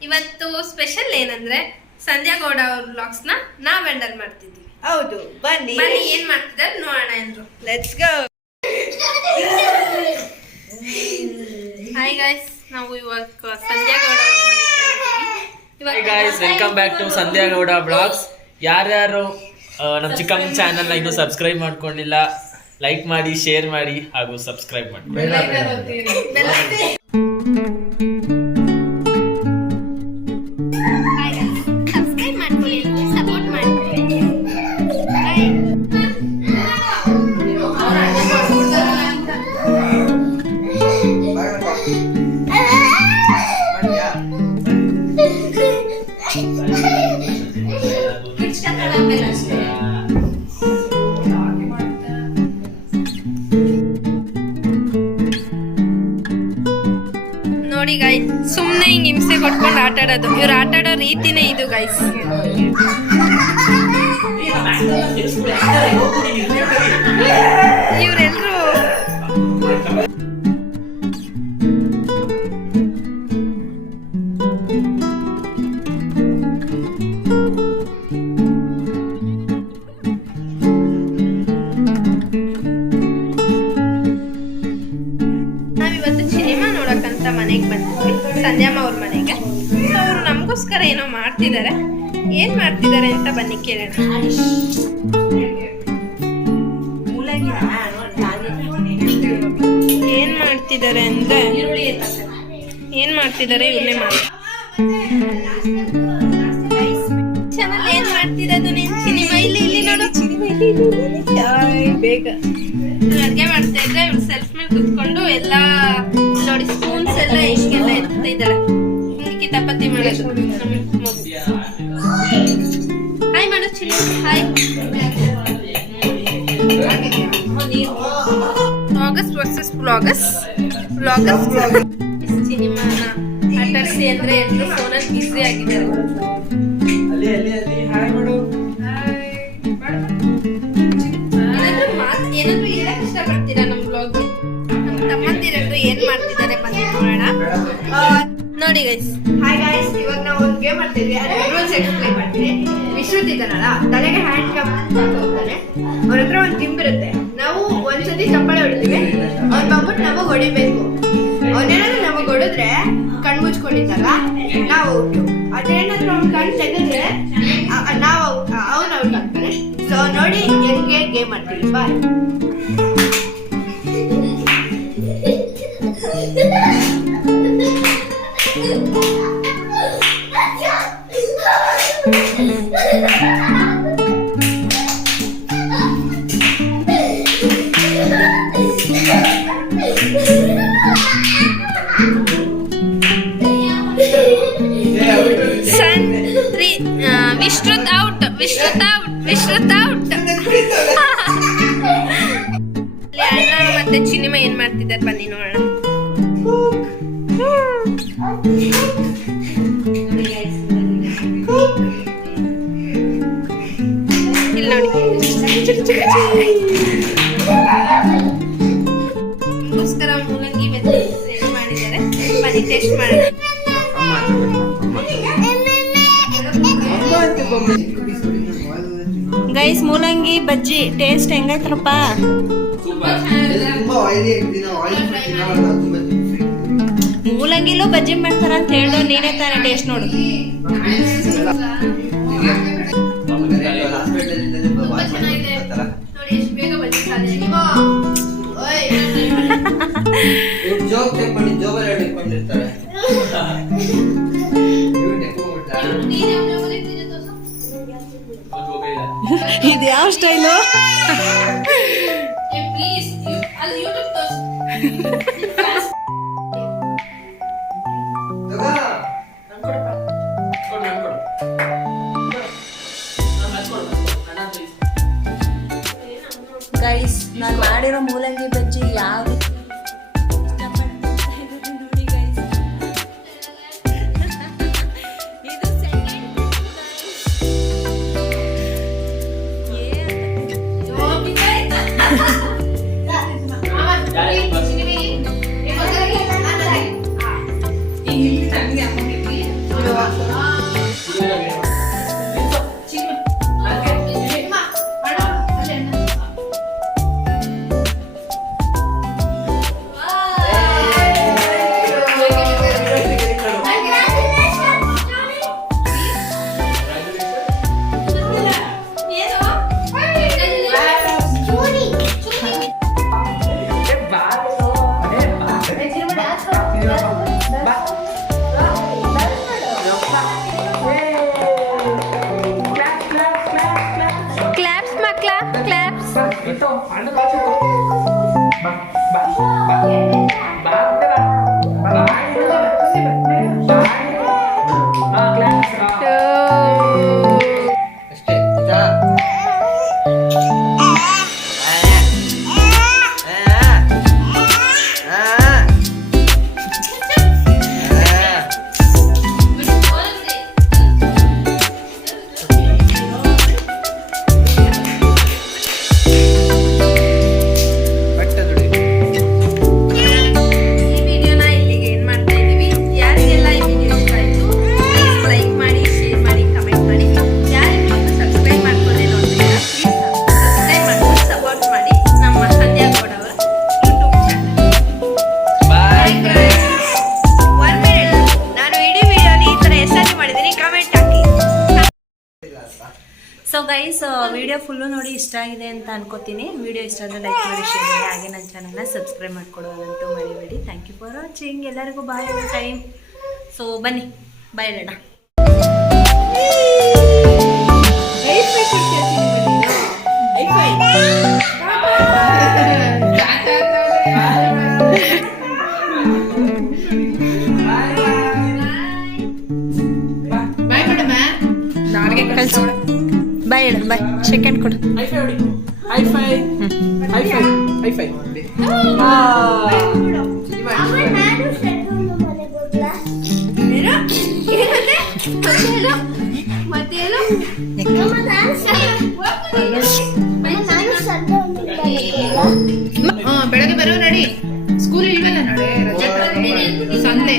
ಇವತ್ತು ಸ್ಪೆಷಲ್ ಏನಂದ್ರೆ ಸಂಧ್ಯಾ ಗೌಡ ಅವ್ರ ಬ್ಲಾಗ್ಸ್ನ ನಾವ್ ಹ್ಯಾಂಡಲ್ ಮಾಡ್ತಿದ್ದೀವಿ. ಹೌದು ಬನ್ನಿ. ಬನ್ನಿ ಏನ್ ಮಾಡ್ತಿದ್ದಾರೆ ನೋಡೋಣ ಎಲ್ರು. ಲೆಟ್ಸ್ ಗೋ ಹಾಯ್ ಗಾಯ್ಸ್ ನಾವು ಇವಾಗ ಸಂಧ್ಯಾ ಗೌಡ ಇವಾಗ guys welcome back to Sandhya Gowda blogs ಯಾರ್ಯಾರು ನಮ್ಮ ಚಿಕ್ಕಮ್ಮ ಚಾನಲ್ ಇನ್ನೂ ಸಬ್ಸ್ಕ್ರೈಬ್ ಮಾಡ್ಕೊಂಡಿಲ್ಲ ಲೈಕ್ ಮಾಡಿ ಶೇರ್ ಮಾಡಿ ಹಾಗೂ ಸಬ್ಸ್ಕ್ರೈಬ್ ಮಾಡಿ ಸುಮ್ಮನೆ ಹಿಂಗ್ ಹಿಂಸೆ ಕೊಟ್ಕೊಂಡು ಆಟ ಆಡೋದು ಇವ್ರು ಆಟ ಆಡೋ ರೀತಿನೇ ಇದು ಗೈಸ್ ಇವ್ರೆಲ್ರು ಏನ್ ಮಾಡ್ತಿದ್ದಾರೆ ಅಂತ ಬನ್ನಿ ಕೇಳೋಣ. ಏನ್ ಮಾಡ್ತಿದ್ದಾರೆ ಅಂದ್ರೆ, ಏನ್ ಮಾಡ್ತಿದ್ದಾರೆ ಇವ್ರನ್ನೇ ಮಾಡಿ ಚಾನಲ್ ಏನ್ ಮಾಡ್ತಿರೋದು ನೀನ್? ಸಿನಿಮಾ ಇಲ್ಲಿ ಇಲ್ಲಿ ನೋಡು. ಬೇಗ. ಅಡ್ಗೆ ಮಾಡ್ತಾ ಇದ್ರೆ ಇವ್ರು ಸೆಲ್ಫ್ ಮೇಲೆ ಕುತ್ಕೊಂಡು ಎಲ್ಲ ನೋಡಿ ಸ್ಪೂನ್ಸ್ ಎಲ್ಲ ಎಷ್ಟೆಲ್ಲ ಎತ್ತಾ ಇದ್ದಾರೆ. ಹಿಂಗೆ ಕಿತಾಪತಿ ಮಾಡೋದು. ಆಗಸ್ಟ್ ವರ್ಸಸ್ ಬ್ಲಾಗಸ್ ಬ್ಲಾಗಸ್ ಸಿನಿಮಾನ ಆಟರ್ಸಿ ಅಂದ್ರೆ ಎಲ್ಲರೂ ಫೋನಲ್ಲಿ ಬ್ಯುಸಿ ಆಗಿದ್ದಾರೆ. ಏನಾದ್ರೂ ಮಾತ್ ಏನಾದ್ರೂ ಹೇಳಕ್ ಇಷ್ಟಪಡ್ತೀರಾ ನಮ್ಮ ಬ್ಲಾಗ್ ನಮ್ ತಮ್ಮಂದಿರೆಲ್ಲರೂ ಏನ್ ಮಾಡ್ತಿದ್ದಾರೆ ಬನ್ನಿ ನೋಡೋಣ. ನೋಡಿ ಗೈಸ್ ಹಾಯ್ ಗಾಯ್ಸ್ ಇವಾಗ ನಾವು ಒಂದು ಗೇಮ್ ಮಾಡ್ತೀವಿ ಅದ್ರ ರೂಲ್ಸ್ ಎಕ್ಸ್ಪ್ಲೈನ್ ಮಾಡ್ತೀನಿ ವಿಶ್ರುತ್ ಇದ್ದಾನಲ್ಲ, ತಲೆಗೆ ಹ್ಯಾಂಡ್ ಕಪ್ ಹೋಗ್ತಾನೆ ಅವ್ರ ಹತ್ರ ಒಂದು ಗಿಂಬ್ ಇರುತ್ತೆ. ನಾವು ಒಂದ್ಸತಿ ಚಪ್ಪಾಳೆ ಹೊಡಿತೀವಿ. ಅವ್ರ ಬಂದ್ಬಿಟ್ಟು ನಮಗೆ ಹೊಡಿಬೇಕು. ಅವನೇನಾದ್ರು ನಮಗೆ ಹೊಡೆದ್ರೆ ಕಣ್ ಮುಚ್ಕೊಂಡಿದ್ದಾಗ ನಾವು ಔಟು. ಅದೇನಾದ್ರು ಅವ್ನ ಕಣ್ ತೆಗೆದ್ರೆ ನಾವು ಅವ್ನು ಔಟ್ ಆಗ್ತಾನೆ. ಸೊ ನೋಡಿ ಹೆಂಗೆ ಗೇಮ್ ಮಾಡ್ತೀವಿ ಬಾಯ್. Sun, three, uh, Vishrut out, Vishrut out, Vishrut out. Guys ಮೂಲಂಗಿ ಬಜ್ಜಿ ಟೇಸ್ಟ್ ಹೆಂಗೈತ್ರಪ್ಪ ಮೂಲಂಗಿಲೂ ಬಜ್ಜಿ ಮಾಡ್ತಾರ ಅಂತ ಹೇಳು ನೀನೇ ತಾನೇ ಟೇಸ್ಟ್ ನೋಡು. ತುಂಬಾ ಚೆನ್ನಾಗಿದೆ ನೋಡಿ ಎಷ್ಟು ಬೇಗ ಬಜ್ಜಿ ಸಾಧ್ಯ ಓಯ್. ಜೋಕ್ ಇದು ಯಾವ style? Father. Guys video full ನೋಡಿ ಇಷ್ಟ ಆಗಿದೆ ಅಂತ ಅನ್ಕೋತೀನಿ. ವಿಡಿಯೋ ಇಷ್ಟ ಆದರೆ ಲೈಕ್ ಮಾಡಿ ಶೇರ್ ಮಾಡಿ. ಹಾಗೆ ನನ್ನ ಚಾನಲ್ನ ಸಬ್ಸ್ಕ್ರೈಬ್ ಮಾಡ್ಕೊಡೋದಂತೂ ಮರಿಬೇಡಿ. ಥ್ಯಾಂಕ್ ಯು ಫಾರ್ ವಾಚಿಂಗ್ ಎಲ್ಲರಿಗೂ ಬಾಯ್ ಟೈಮ್ ಸೊ ಬನ್ನಿ. ಬಾಯ್ ಹೇಳೋಣ ಕಳ್ಸು. ಬಾಯ್ ಹೇಳು ಬಾಯ್ ಸೆಕೆಂಡ್ ಕೊಡು ಬೆಳಗ್ಗೆ ಬರೋ ನಡಿ ಸ್ಕೂಲ್ ಇಲ್ವಲ್ಲ ನೋಡಿ ಸಂಡೆ